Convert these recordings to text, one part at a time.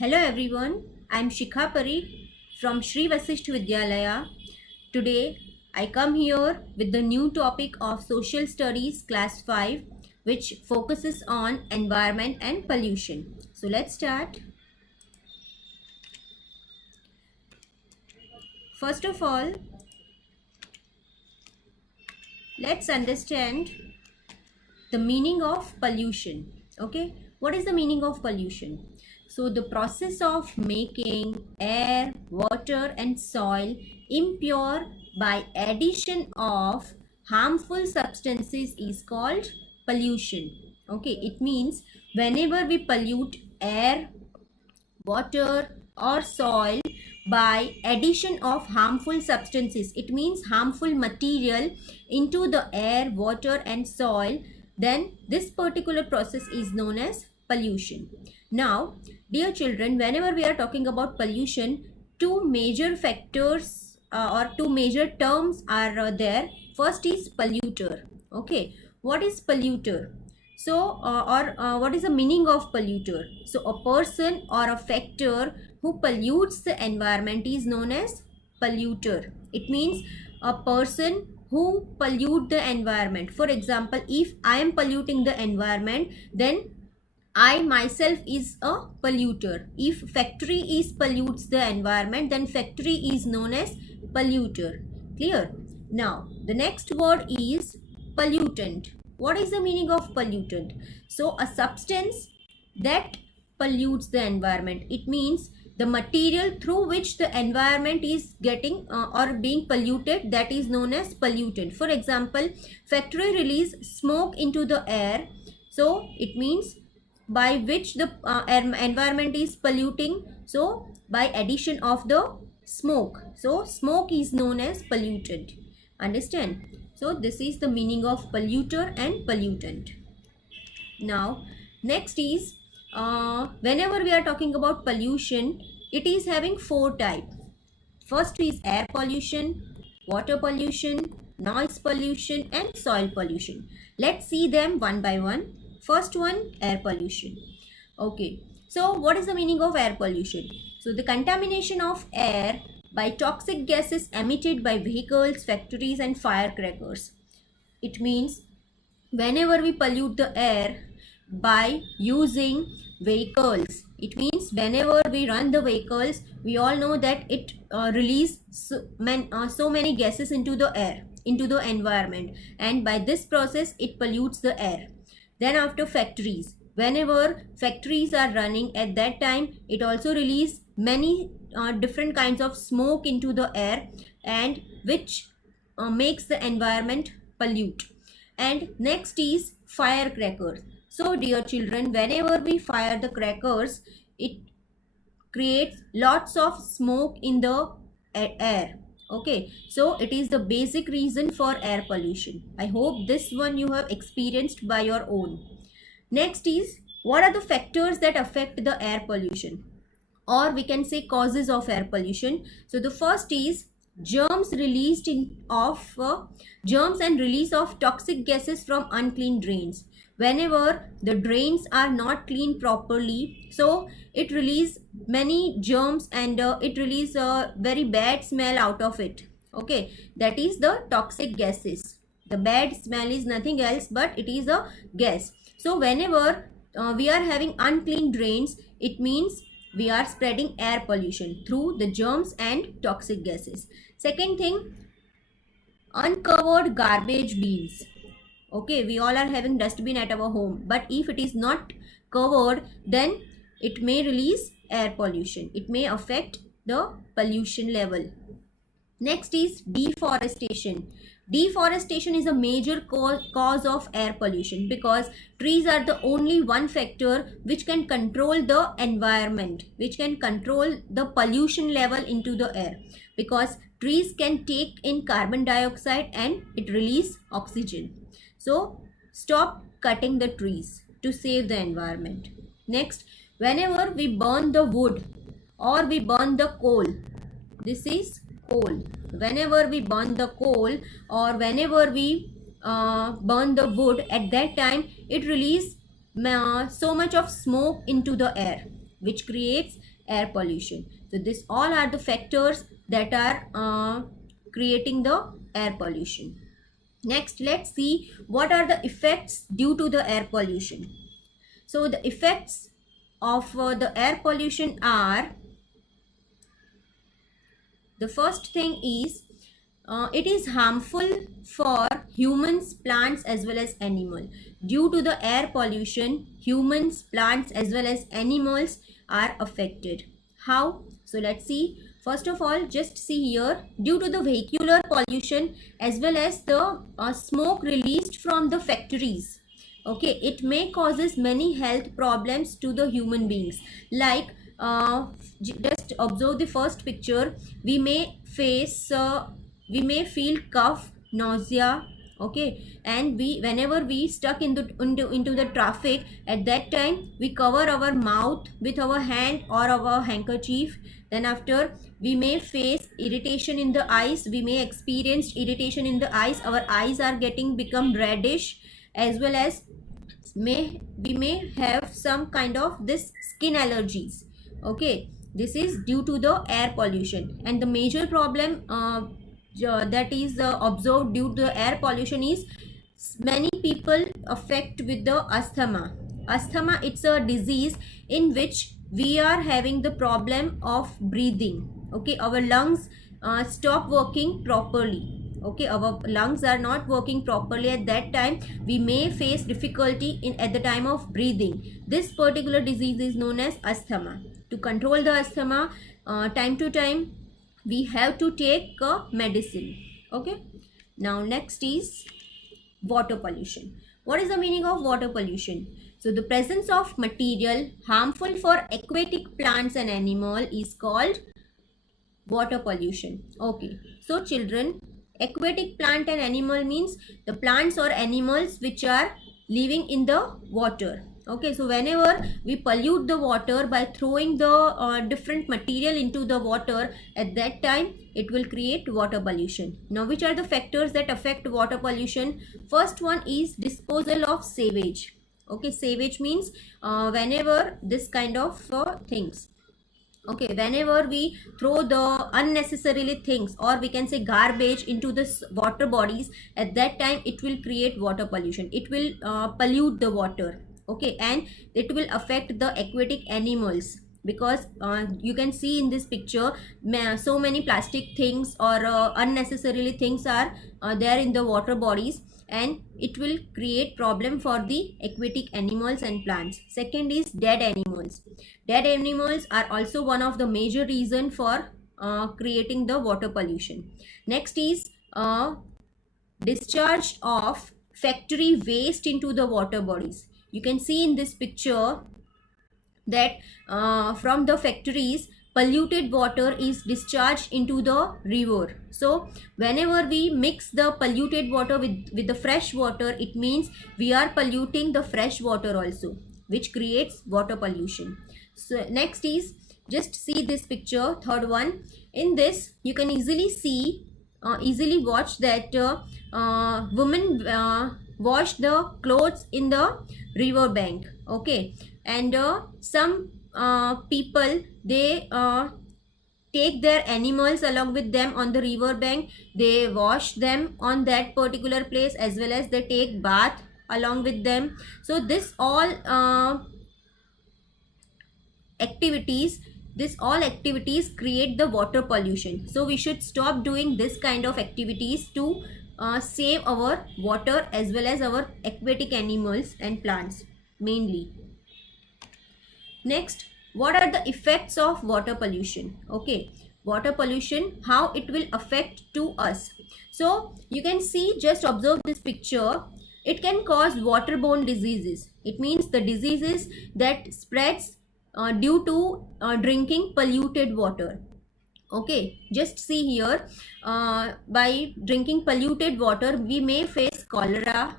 Hello everyone, I am Shikha Parikh from Sri Vasisht Vidyalaya. Today I come here with the new topic of Social Studies Class 5, which focuses on environment and pollution. So let's start. First of all, let's understand the meaning of pollution. Okay, what is the meaning of pollution? So the process of making air, water and soil impure by addition of harmful substances is called pollution. Okay, it means whenever we pollute air, water or soil by addition of harmful substances, it means harmful material into the air, water and soil, then this particular process is known as pollution. Now dear children, whenever we are talking about pollution, two major factors or two major terms are there. First is polluter. Okay, what is polluter? So, what is the meaning of polluter? So, a person or a factor who pollutes the environment is known as polluter. It means a person who pollute the environment. For example, if I am polluting the environment, then I myself is a polluter. If factory is pollutes the environment, then factory is known as polluter. Clear? Now, the next word is pollutant. What is the meaning of pollutant? So, a substance that pollutes the environment. It means the material through which the environment is getting or being polluted, that is known as pollutant. For example, factory release smoke into the air. So, it means by which the environment is polluting. So, by addition of the smoke. So, smoke is known as pollutant. Understand? So this is the meaning of polluter and pollutant. Now next is whenever we are talking about pollution, it is having four types. First is air pollution, water pollution, noise pollution and soil pollution. Let's see them one by one. First one, air pollution. Okay, so what is the meaning of air pollution? So the contamination of air by toxic gases emitted by vehicles, factories and firecrackers. It means whenever we pollute the air by using vehicles, it means whenever we run the vehicles, we all know that it release so many gases into the air, into the environment, and by this process it pollutes the air. Then after factories, whenever factories are running, at that time it also release many different kinds of smoke into the air, and which makes the environment pollute. And next is firecrackers. So dear children, whenever we fire the crackers, it creates lots of smoke in the air. Okay, so it is the basic reason for air pollution. I hope this one you have experienced by your own. Next is, what are the factors that affect the air pollution, or we can say causes of air pollution? So the first is germs released germs and release of toxic gases from unclean drains. Whenever the drains are not cleaned properly, so it release many germs and it release a very bad smell out of it. Okay, that is the toxic gases. The bad smell is nothing else but it is a gas. So whenever we are having unclean drains, it means we are spreading air pollution through the germs and toxic gases. Second thing, uncovered garbage bins. Okay, we all are having dustbin at our home, but if it is not covered, then it may release air pollution. It may affect the pollution level. Next is deforestation. Deforestation is a major cause of air pollution, because trees are the only one factor which can control the environment, which can control the pollution level into the air, because trees can take in carbon dioxide and it release oxygen. So stop cutting the trees to save the environment. Next, whenever we burn the wood or we burn the coal, this is coal. Whenever we burn the coal or whenever we burn the wood, at that time it release so much of smoke into the air. which creates air pollution. So this all are the factors that are creating the air pollution. Next, let's see what are the effects due to the air pollution. So the effects of the air pollution are, the first thing is it is harmful for humans, plants as well as animals. Due to the air pollution, humans, plants as well as animals are affected. How? So let's see. First of all, just see here, due to the vehicular pollution as well as the smoke released from the factories, okay, it may causes many health problems to the human beings. Like just observe the first picture. We may feel cough, nausea, okay, and whenever we stuck into the traffic, at that time we cover our mouth with our hand or our handkerchief. Then after, we may face irritation in the eyes. We may experience irritation in the eyes. Our eyes are become reddish, as well as we may have some kind of this skin allergies. Okay, this is due to the air pollution. And the major problem that is observed due to the air pollution is many people affect with the asthma. Asthma, it's a disease in which we are having the problem of breathing. Okay, our lungs stop working properly. Okay, our lungs are not working properly. At that time, we may face difficulty at the time of breathing. This particular disease is known as asthma. To control the asthma, time to time we have to take medicine. Okay, now next is water pollution. What is the meaning of water pollution? So the presence of material harmful for aquatic plants and animal is called water pollution. Okay, so children, aquatic plant and animal means the plants or animals which are living in the water. Okay, so whenever we pollute the water by throwing the different material into the water, at that time it will create water pollution. Now, which are the factors that affect water pollution? First one is disposal of sewage. Okay, sewage means whenever this kind of things. Okay, whenever we throw the unnecessarily things, or we can say garbage, into this water bodies, at that time it will create water pollution. It will pollute the water. Okay, and it will affect the aquatic animals, because you can see in this picture so many plastic things or unnecessarily things are there in the water bodies, and it will create problem for the aquatic animals and plants. Second is dead animals. Dead animals are also one of the major reason for creating the water pollution. Next is discharge of factory waste into the water bodies. You can see in this picture that from the factories, polluted water is discharged into the river. So whenever we mix the polluted water with the fresh water, it means we are polluting the fresh water also, which creates water pollution. So next is, just see this picture, third one. In this you can easily see, easily watch that women wash the clothes in the river bank. Okay, and some people, they take their animals along with them on the river bank. They wash them on that particular place, as well as they take bath along with them. So this all activities create the water pollution. So we should stop doing this kind of activities to save our water as well as our aquatic animals and plants mainly. Next, what are the effects of water pollution? Okay, water pollution, how it will affect to us. So you can see, just observe this picture. It can cause waterborne diseases. It means the diseases that spreads due to drinking polluted water. Okay, just see here, by drinking polluted water we may face cholera,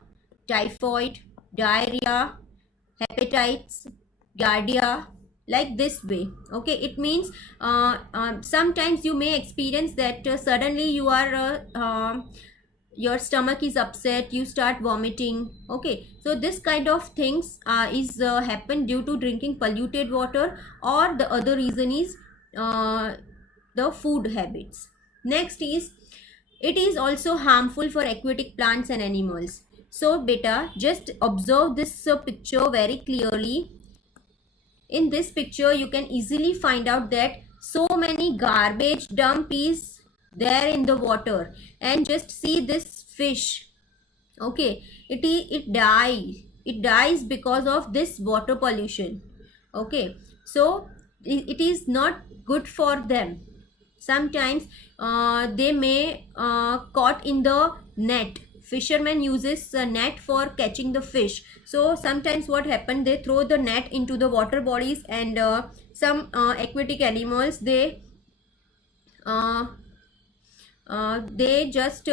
typhoid, diarrhea, hepatitis, giardia, like this way. Okay, it means sometimes you may experience that suddenly your stomach is upset, you start vomiting. Okay, so this kind of things is happen due to drinking polluted water, or the other reason is the food habits. Next is, it is also harmful for aquatic plants and animals. So beta, just observe this picture very clearly. In this picture you can easily find out that so many garbage dump is there in the water, and just see this fish. Okay, it dies because of this water pollution. Okay, so it is not good for them. Sometimes they may caught in the net. Fishermen uses a net for catching the fish. So sometimes what happened, they throw the net into the water bodies, and some aquatic animals, uh, they just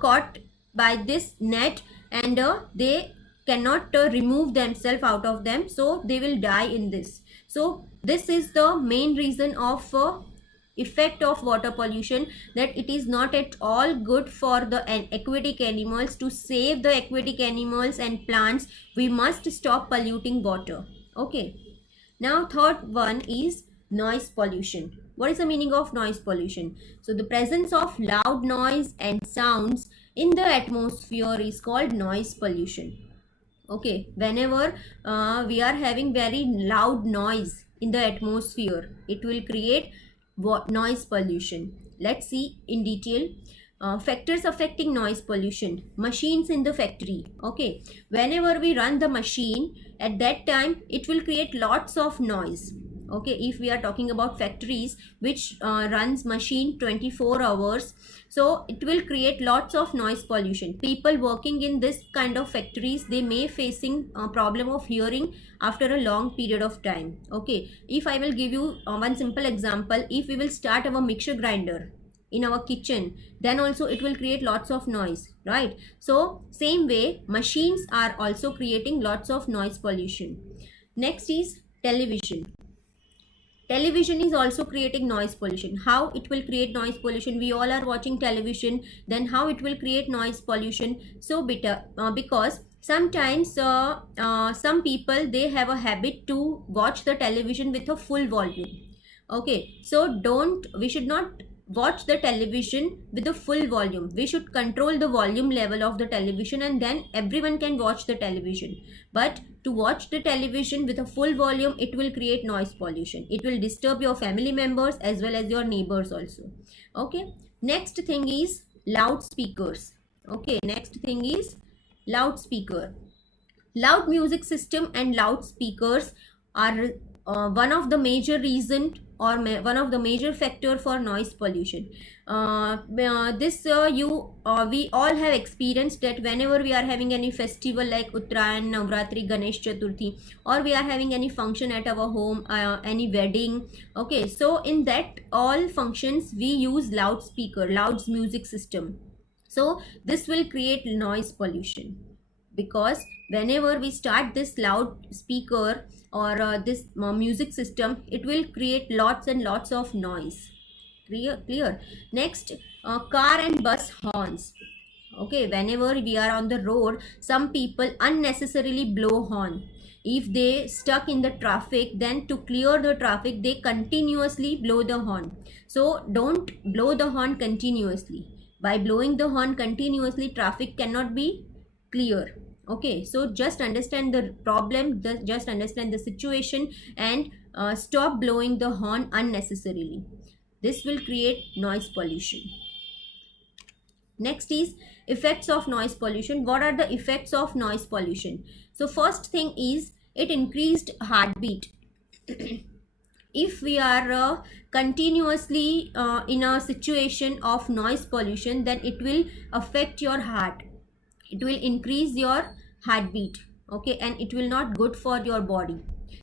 caught by this net, and they cannot remove themselves out of them, so they will die in this. So this is the main reason of effect of water pollution, that it is not at all good for the aquatic animals. To save the aquatic animals and plants, we must stop polluting water. Okay, now third one is noise pollution. What is the meaning of noise pollution? So the presence of loud noise and sounds in the atmosphere is called noise pollution. Okay, whenever we are having very loud noise in the atmosphere, it will create noise pollution. Let's see in detail. Factors affecting noise pollution. Machines in the factory. Okay, whenever we run the machine, at that time it will create lots of noise. Okay, if we are talking about factories which runs machine 24 hours, so it will create lots of noise pollution. People working in this kind of factories, they may facing a problem of hearing after a long period of time. Okay, if I will give you one simple example, if we will start our mixer grinder in our kitchen, then also it will create lots of noise, right? So same way, machines are also creating lots of noise pollution. Next is television. Television is also creating noise pollution. How it will create noise pollution? We all are watching television, then how it will create noise pollution? So because sometimes some people, they have a habit to watch the television with a full volume. Okay, so we should not watch the television with the full volume. We should control the volume level of the television, and then everyone can watch the television. But to watch the television with a full volume, it will create noise pollution. It will disturb your family members as well as your neighbors also. Okay, next thing is loudspeakers. Okay, next thing is loudspeaker. Loud music system and loudspeakers are one of the major reason, or one of the major factor for noise pollution. We all have experienced that whenever we are having any festival like Uttarayan, Navratri, Ganesh Chaturthi, or we are having any function at our home, any wedding. Okay, so in that all functions we use loudspeaker, loud music system. So this will create noise pollution, because whenever we start this loudspeaker or this music system, it will create lots and lots of noise. Clear? Next, car and bus horns. Okay, whenever we are on the road, some people unnecessarily blow horn. If they stuck in the traffic, then to clear the traffic, they continuously blow the horn. So don't blow the horn continuously. By blowing the horn continuously, traffic cannot be clear. Okay, so just understand the problem, just understand the situation, and stop blowing the horn unnecessarily. This will create noise pollution. Next is effects of noise pollution. What are the effects of noise pollution? So first thing is, it increased heartbeat. If we are continuously in a situation of noise pollution, then it will affect your heart. It will increase your heartbeat. Okay, and it will not good for your body,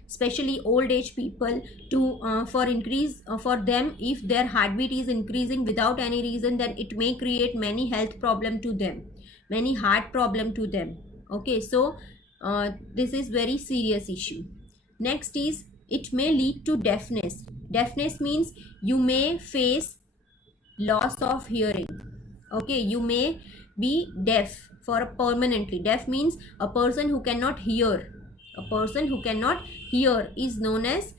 especially old age people. For them, if their heartbeat is increasing without any reason, then it may create many health problem to them, many heart problem to them. Okay, so this is very serious issue. Next is, it may lead to deafness. Deafness means you may face loss of hearing. Okay, you may be deaf for permanently. Deaf means a person who cannot hear. A person who cannot hear is known as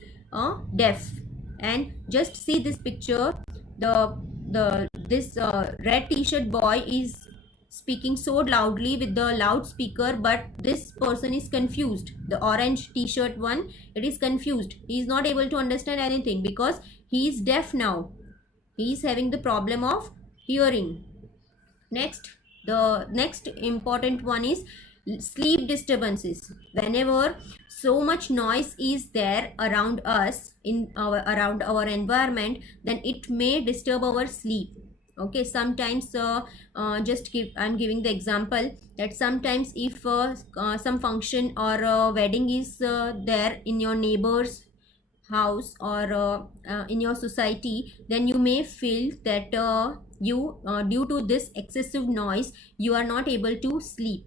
deaf. And just see this picture. This red t-shirt boy is speaking so loudly with the loudspeaker, but this person is confused. The orange t-shirt one, it is confused. He is not able to understand anything because he is deaf now. He is having the problem of hearing. Next, the next important one is sleep disturbances. Whenever so much noise is there around us, around our environment, then it may disturb our sleep. Okay, sometimes I'm giving the example that sometimes if some function or wedding is there in your neighbor's house or in your society, then you may feel that due to this excessive noise, you are not able to sleep,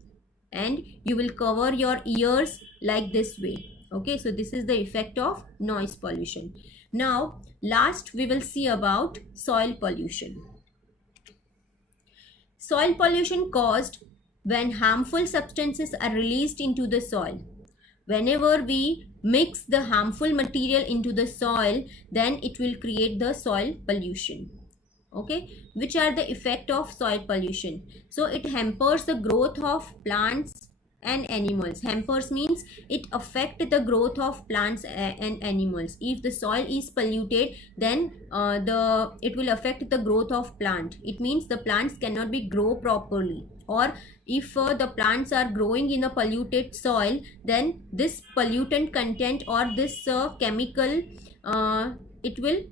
and you will cover your ears like this way. Okay, so this is the effect of noise pollution. Now last we will see about soil pollution. Soil pollution caused when harmful substances are released into the soil. Whenever we mix the harmful material into the soil, then it will create the soil pollution. Okay, which are the effect of soil pollution? So it hampers the growth of plants and animals. Hampers means it affects the growth of plants and animals. If the soil is polluted, then it will affect the growth of plant. It means the plants cannot be grow properly. Or if the plants are growing in a polluted soil, then this pollutant content or this chemical, it will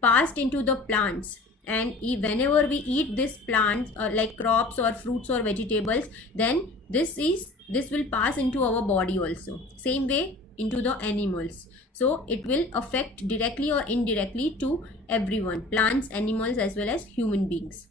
passed into the plants, and whenever we eat this plants like crops or fruits or vegetables, then this will pass into our body also, same way into the animals. So it will affect directly or indirectly to everyone, plants, animals, as well as human beings.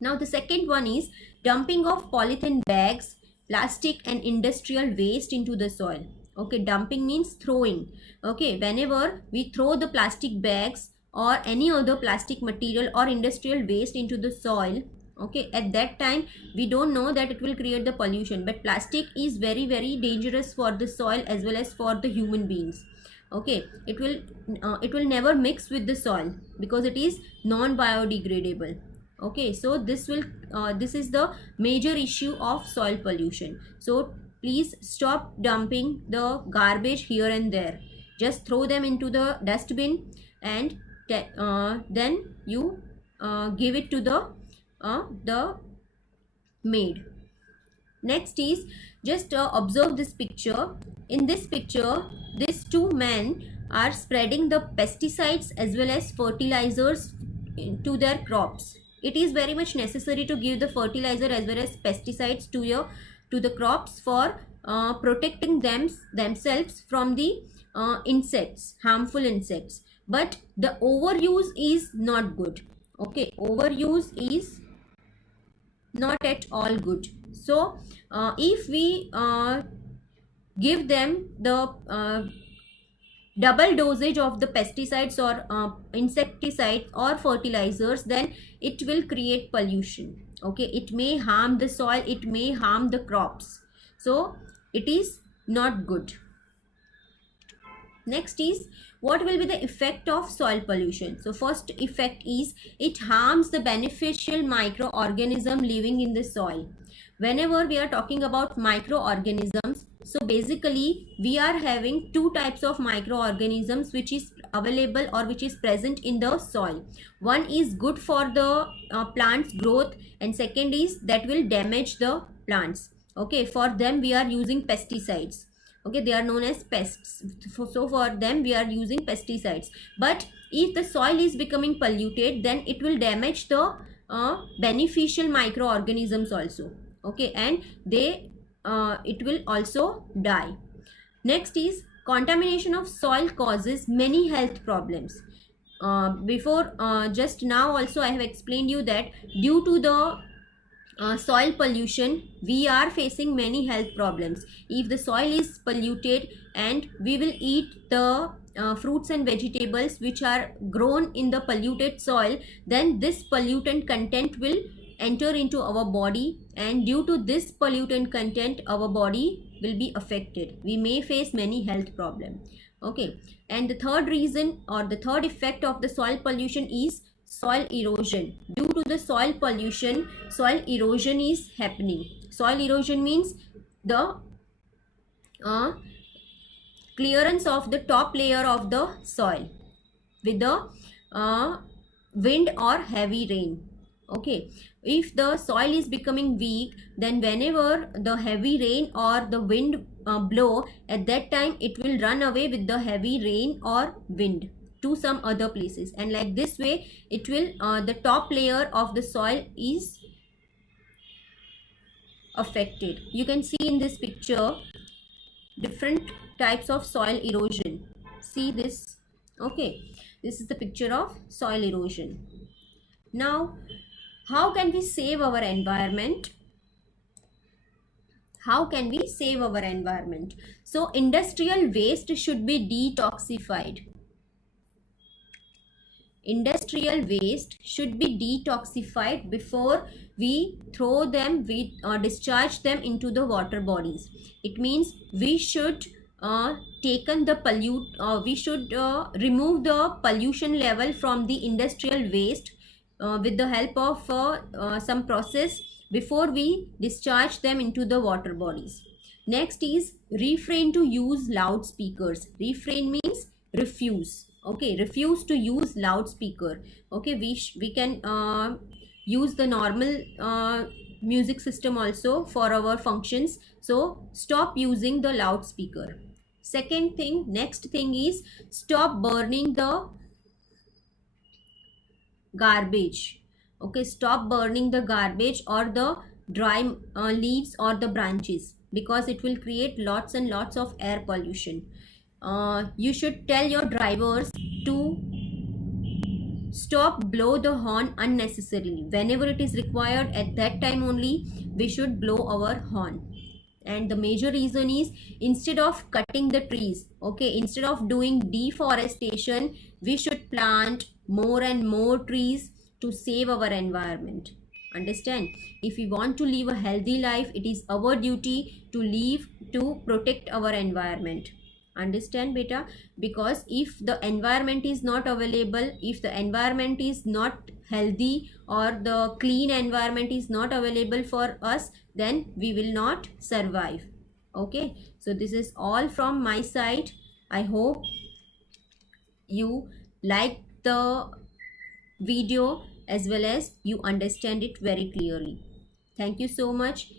Now the second one is dumping of polythene bags, plastic and industrial waste into the soil. Okay, dumping means throwing. Okay, whenever we throw the plastic bags or any other plastic material or industrial waste into the soil, okay, at that time we don't know that it will create the pollution, but plastic is very dangerous for the soil as well as for the human beings. Okay, it will never mix with the soil because it is non biodegradable. Okay, so this is the major issue of soil pollution. So please stop dumping the garbage here and there. Just throw them into the dustbin, and then you give it to the maid. Next is just observe this picture. In this picture, these two men are spreading the pesticides as well as fertilizers to their crops. It is very much necessary to give the fertilizer as well as pesticides to the crops for protecting themselves from the insects, harmful insects. But the overuse is not good. Okay, overuse is not at all good. So if we give them the double dosage of the pesticides or insecticides or fertilizers, then it will create pollution. Okay, it may harm the soil, it may harm the crops, so it is not good. Next is what will be the effect of soil pollution. So first effect is it harms the beneficial microorganism living in the soil. Whenever we are talking about microorganisms, so basically we are having two types of microorganisms which is available or which is present in the soil. One is good for the plant's growth, and second is that will damage the plants. Okay, for them we are using pesticides. Okay, they are known as pests. So for them we are using pesticides. But if the soil is becoming polluted, then it will damage the beneficial microorganisms also. Okay, and it will also die. Next is contamination of soil causes many health problems. Just now also I have explained you that due to the soil pollution we are facing many health problems. If the soil is polluted and we will eat the fruits and vegetables which are grown in the polluted soil, then this pollutant content will enter into our body, and due to this pollutant content our body will be affected. We may face many health problems. Okay, and the third reason or the third effect of the soil pollution is soil erosion. Due to the soil pollution, soil erosion is happening. Soil erosion means the clearance of the top layer of the soil with the wind or heavy rain. Okay, if the soil is becoming weak, then whenever the heavy rain or the wind blow, at that time it will run away with the heavy rain or wind to some other places, and like this way it will the top layer of the soil is affected. You can see in this picture different types of soil erosion. See this. Okay, this is the picture of soil erosion. Now, how can we save our environment? How can we save our environment? So, industrial waste should be detoxified. Industrial waste should be detoxified before we throw them, we discharge them into the water bodies. It means we should remove the pollution level from the industrial waste with the help of some process before we discharge them into the water bodies. Next is refrain to use loudspeakers. Refrain means refuse. Okay, refuse to use loudspeaker. Okay, we can use the normal music system also for our functions. So stop using the loudspeaker. Next thing is stop burning the garbage. Okay, stop burning the garbage or the dry leaves or the branches, because it will create lots and lots of air pollution. You should tell your drivers to stop blow the horn unnecessarily. Whenever it is required, at that time only we should blow our horn. And the major reason is, instead of cutting the trees, okay, instead of doing deforestation, we should plant more and more trees to save our environment. Understand? If we want to live a healthy life, it is our duty to protect our environment. Understand, beta? Because if the environment is not available, if the environment is not healthy or the clean environment is not available for us, then we will not survive. Okay, so this is all from my side. I hope you like the video as well as you understand it very clearly. Thank you so much.